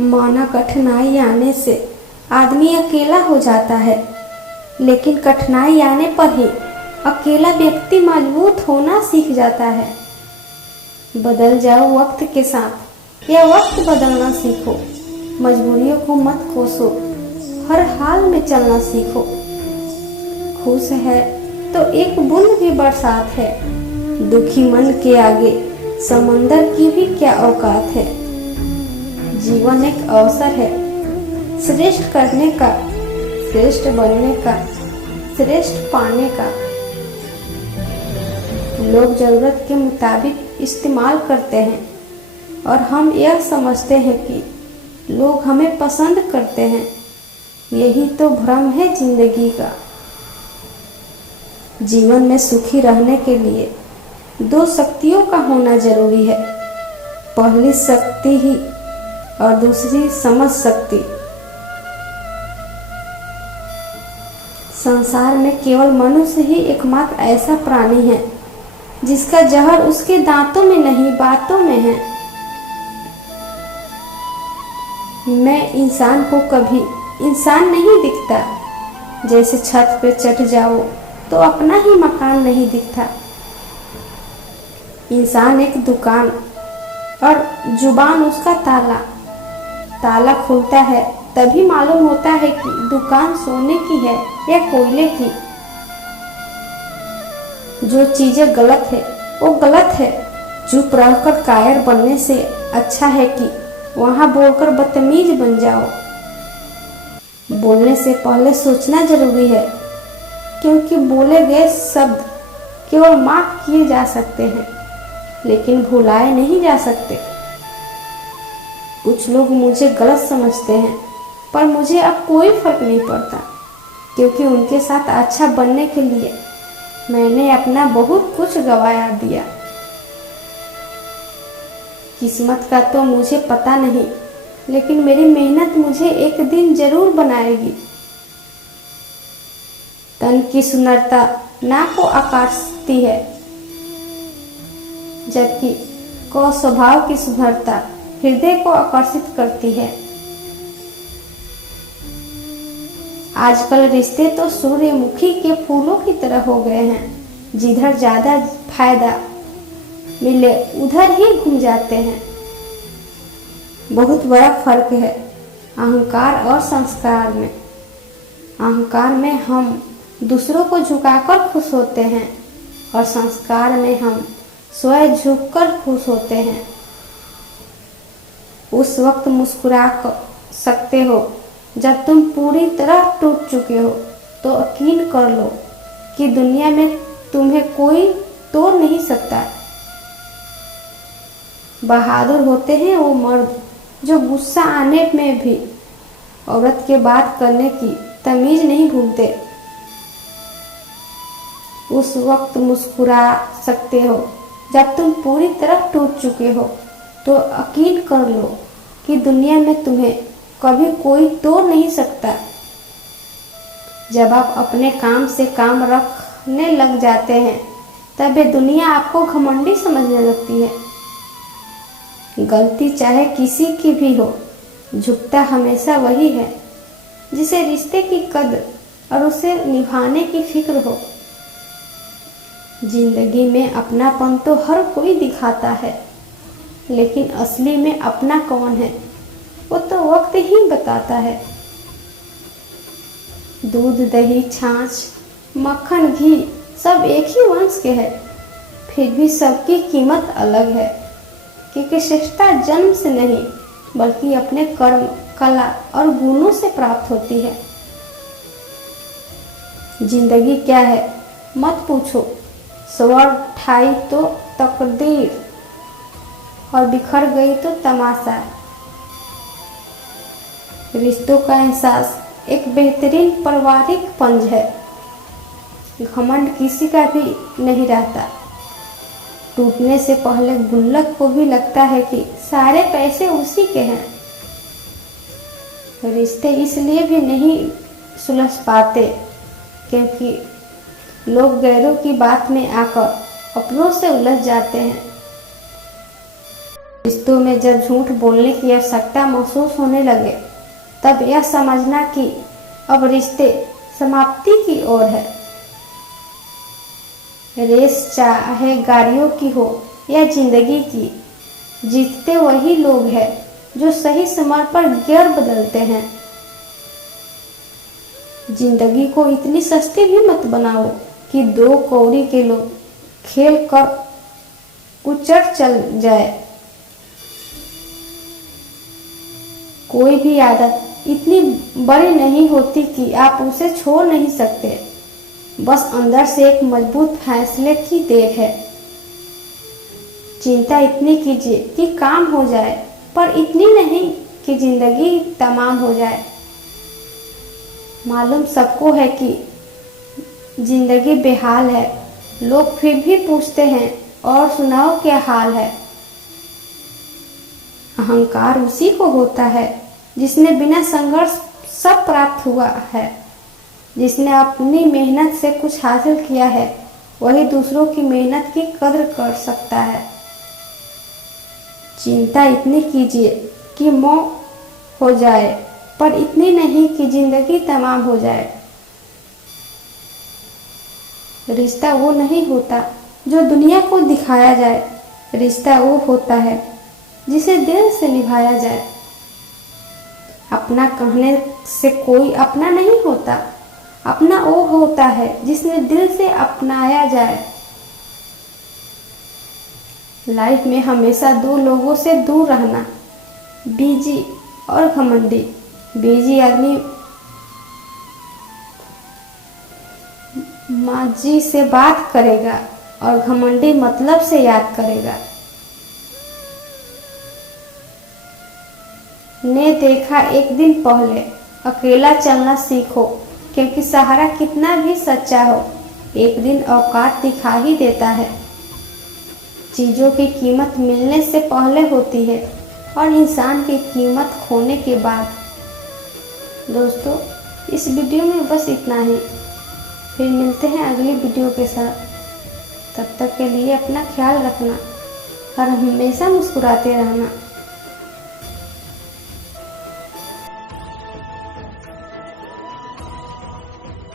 माना कठिनाई आने से आदमी अकेला हो जाता है, लेकिन कठिनाई आने पर ही अकेला व्यक्ति मजबूत होना सीख जाता है। बदल जाओ वक्त के साथ या वक्त बदलना सीखो। मजबूरियों को मत कोसो, हर हाल में चलना सीखो। खुश है तो एक बूंद भी बरसात है, दुखी मन के आगे समंदर की भी क्या औकात है। जीवन एक अवसर है श्रेष्ठ करने का, श्रेष्ठ बनने का, श्रेष्ठ पाने का। लोग जरूरत के मुताबिक इस्तेमाल करते हैं और हम यह समझते हैं कि लोग हमें पसंद करते हैं। यही तो भ्रम है जिंदगी का। जीवन में सुखी रहने के लिए दो शक्तियों का होना जरूरी है। पहली शक्ति ही और दूसरी समझ शक्ति। संसार में केवल मनुष्य ही एकमात्र ऐसा प्राणी है जिसका जहर उसके दांतों में नहीं बातों में है। मैं इंसान को कभी इंसान नहीं दिखता। जैसे छत पे चढ़ जाओ तो अपना ही मकान नहीं दिखता। इंसान एक दुकान और जुबान उसका ताला। ताला खुलता है तभी मालूम होता है कि दुकान सोने की है या कोयले की। जो चीजें गलत है वो गलत है। चुप रहकर कायर बनने से अच्छा है कि वहां बोलकर बदतमीज बन जाओ। बोलने से पहले सोचना जरूरी है, क्योंकि बोले गए शब्द केवल माफ किए जा सकते हैं, लेकिन भुलाए नहीं जा सकते। कुछ लोग मुझे गलत समझते हैं, पर मुझे अब कोई फर्क नहीं पड़ता, क्योंकि उनके साथ अच्छा बनने के लिए मैंने अपना बहुत कुछ गंवाया दिया। किस्मत का तो मुझे पता नहीं, लेकिन मेरी मेहनत मुझे एक दिन जरूर बनाएगी। तन की सुंदरता नाक को आकर्षती है, जबकि स्वभाव की सुंदरता हृदय को आकर्षित करती है। आजकल रिश्ते तो सूर्यमुखी के फूलों की तरह हो गए हैं। जिधर ज्यादा फायदा मिले उधर ही घूम जाते हैं। बहुत बड़ा फर्क है अहंकार और संस्कार में। अहंकार में हम दूसरों को झुकाकर खुश होते हैं और संस्कार में हम स्वयं झुककर खुश होते हैं। उस वक्त मुस्कुरा सकते हो जब तुम पूरी तरह टूट चुके हो, तो यकीन कर लो कि दुनिया में तुम्हें कोई तोड़ नहीं सकता। बहादुर होते हैं वो मर्द जो गुस्सा आने में भी औरत के बात करने की तमीज नहीं भूलते। उस वक्त मुस्कुरा सकते हो जब तुम पूरी तरह टूट चुके हो, तो यकीन कर लो कि दुनिया में तुम्हें कभी कोई तोड़ नहीं सकता। जब आप अपने काम से काम रखने लग जाते हैं, तब ये दुनिया आपको घमंडी समझने लगती है। गलती चाहे किसी की भी हो, झुकता हमेशा वही है जिसे रिश्ते की कद्र और उसे निभाने की फिक्र हो। जिंदगी में अपनापन तो हर कोई दिखाता है, लेकिन असली में अपना कौन है वो तो वक्त ही बताता है। दूध दही छाछ मक्खन घी सब एक ही वंश के हैं, फिर भी सबकी कीमत अलग है, क्योंकि श्रेष्ठता जन्म से नहीं बल्कि अपने कर्म कला और गुणों से प्राप्त होती है। जिंदगी क्या है मत पूछो, स्वर ठाई तो तकदीर और बिखर गई तो तमाशा। रिश्तों का एहसास एक बेहतरीन पारिवारिक पंज है। घमंड किसी का भी नहीं रहता। टूटने से पहले गुल्लक को भी लगता है कि सारे पैसे उसी के हैं। रिश्ते इसलिए भी नहीं सुलझ पाते क्योंकि लोग गैरों की बात में आकर अपनों से उलझ जाते हैं। रिश्तों में जब झूठ बोलने की आवश्यकता महसूस होने लगे, तब यह समझना कि अब रिश्ते समाप्ति की ओर है। रेस चाहे गाड़ियों की हो या जिंदगी की, जीतते वही लोग हैं जो सही समय पर गियर बदलते हैं। जिंदगी को इतनी सस्ती भी मत बनाओ कि 2 कौड़ी के लोग खेल कर उचट चल जाए। कोई भी आदत इतनी बड़ी नहीं होती कि आप उसे छोड़ नहीं सकते, बस अंदर से एक मजबूत फैसले की देर है। चिंता इतनी कीजिए कि काम हो जाए, पर इतनी नहीं कि जिंदगी तमाम हो जाए। मालूम सबको है कि जिंदगी बेहाल है, लोग फिर भी पूछते हैं और सुनाओ क्या हाल है। अहंकार उसी को होता है जिसने बिना संघर्ष सब प्राप्त हुआ है। जिसने अपनी मेहनत से कुछ हासिल किया है, वही दूसरों की मेहनत की कद्र कर सकता है। चिंता इतनी कीजिए कि मौत हो जाए, पर इतनी नहीं कि जिंदगी तमाम हो जाए। रिश्ता वो नहीं होता जो दुनिया को दिखाया जाए, रिश्ता वो होता है जिसे दिल से निभाया जाए। अपना कहने से कोई अपना नहीं होता, अपना वो होता है जिसमें दिल से अपनाया जाए। लाइफ में हमेशा 2 लोगों से दूर रहना, बीजी और घमंडी। बीजी आदमी माजी से बात करेगा और घमंडी मतलब से याद करेगा। ने देखा एक दिन पहले, अकेला चलना सीखो, क्योंकि सहारा कितना भी सच्चा हो, एक दिन औकात दिखा ही देता है। चीज़ों की कीमत मिलने से पहले होती है और इंसान की कीमत खोने के बाद। दोस्तों, इस वीडियो में बस इतना ही। फिर मिलते हैं अगली वीडियो के साथ। तब तक के लिए अपना ख्याल रखना और हमेशा मुस्कुराते रहना।